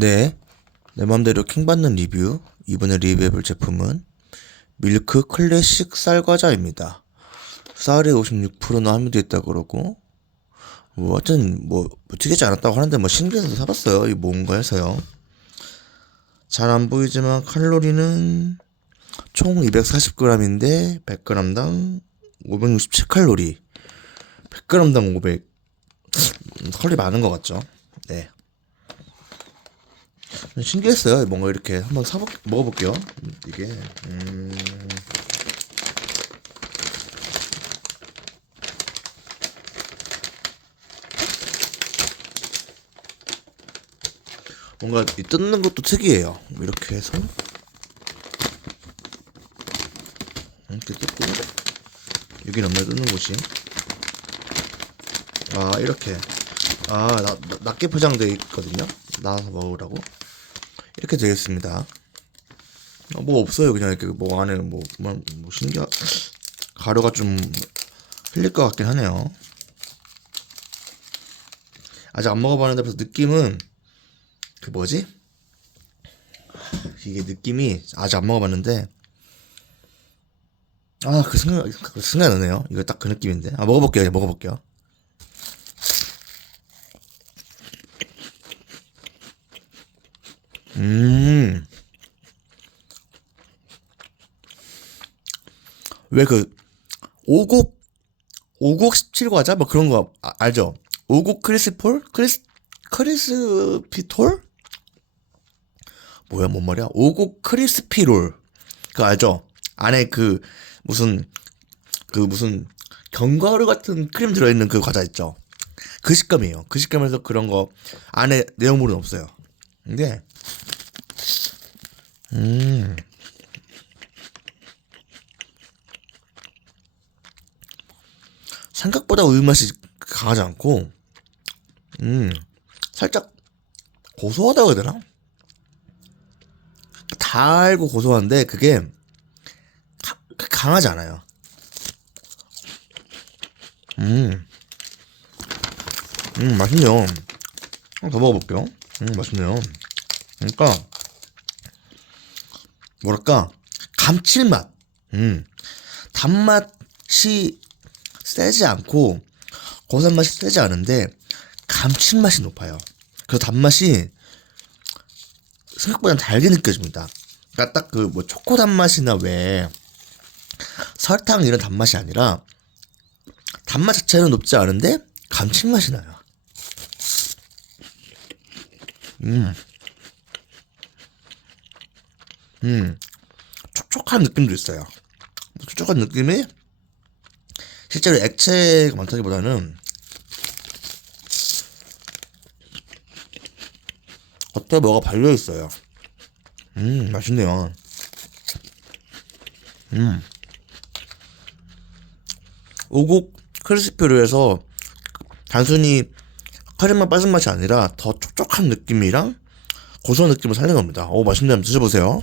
네, 내 맘대로 킹받는 리뷰. 이번에 리뷰해볼 제품은 밀크 클래식 쌀과자입니다. 쌀이 56%나 함유되어 있다고 그러고, 뭐, 하여튼, 뭐, 튀기지 않았다고 하는데, 뭐, 신기해서 사봤어요. 이 뭔가 해서요. 잘 안 보이지만, 칼로리는 총 240g인데, 100g당 567칼로리. 100g당 500. 음, 칼로리 많은 것 같죠? 네. 신기했어요. 뭔가 이렇게 한번 사보 먹어볼게요. 이게 음... 뭔가 이 뜯는 것도 특이해요. 이렇게 해서 이렇게 뜯고 여기 없네 뜯는 곳이. 아 이렇게 아 나, 나- 낮게 포장되어 있거든요. 나와서 먹으라고. 이렇게. 어, 뭐 없어요. 그냥 이렇게 뭐 안에 뭐, 뭐, 뭐 신기하 가루가 좀 흘릴 것 같긴 하네요. 아직 안 먹어봤는데 벌써 느낌은 그 뭐지? 이게 느낌이 아직 안 먹어봤는데 아 그 생각 그 생각 나네요. 이거 딱 그 느낌인데. 아 먹어볼게요. 먹어볼게요. 음. 왜 그 오곡 오곡 17 과자 뭐 그런 거 아- 알죠? 오곡 크리스폴 크리스 크리스피톨 뭐야 뭔 말이야? 오곡 크리스피롤 그거 알죠? 안에 그 무슨 그 무슨 견과류 같은 크림 들어있는 그 과자 있죠? 그 식감이에요. 그 식감에서 그런 거 안에 내용물은 없어요. 근데 음. 생각보다 우유 맛이 강하지 않고, 음, 살짝 고소하다고 해야 되나? 달고 고소한데, 그게 가- 강하지 않아요. 음, 음, 맛있네요. 더 먹어볼게요. 음, 맛있네요. 그러니까, 뭐랄까? 감칠맛. 음. 단맛이 세지 않고 고소한 맛이 세지 않은데 감칠맛이 높아요. 그래서 단맛이 생각보다 달게 느껴집니다. 그러니까 딱 그 뭐 초코 단맛이나 왜 설탕 이런 단맛이 아니라 단맛 자체는 높지 않은데 감칠맛이 나요. 음 음, 촉촉한 느낌도 있어요. 촉촉한 느낌이 실제로 액체가 많다기보다는 겉에 뭐가 발려 있어요. 음, 맛있네요. 음, 오곡 크리스피로 해서 단순히 크림만 빠진 맛이 아니라 더 촉촉한 느낌이랑 고소한 느낌을 살린 겁니다. 오, 맛있네요. 드셔보세요.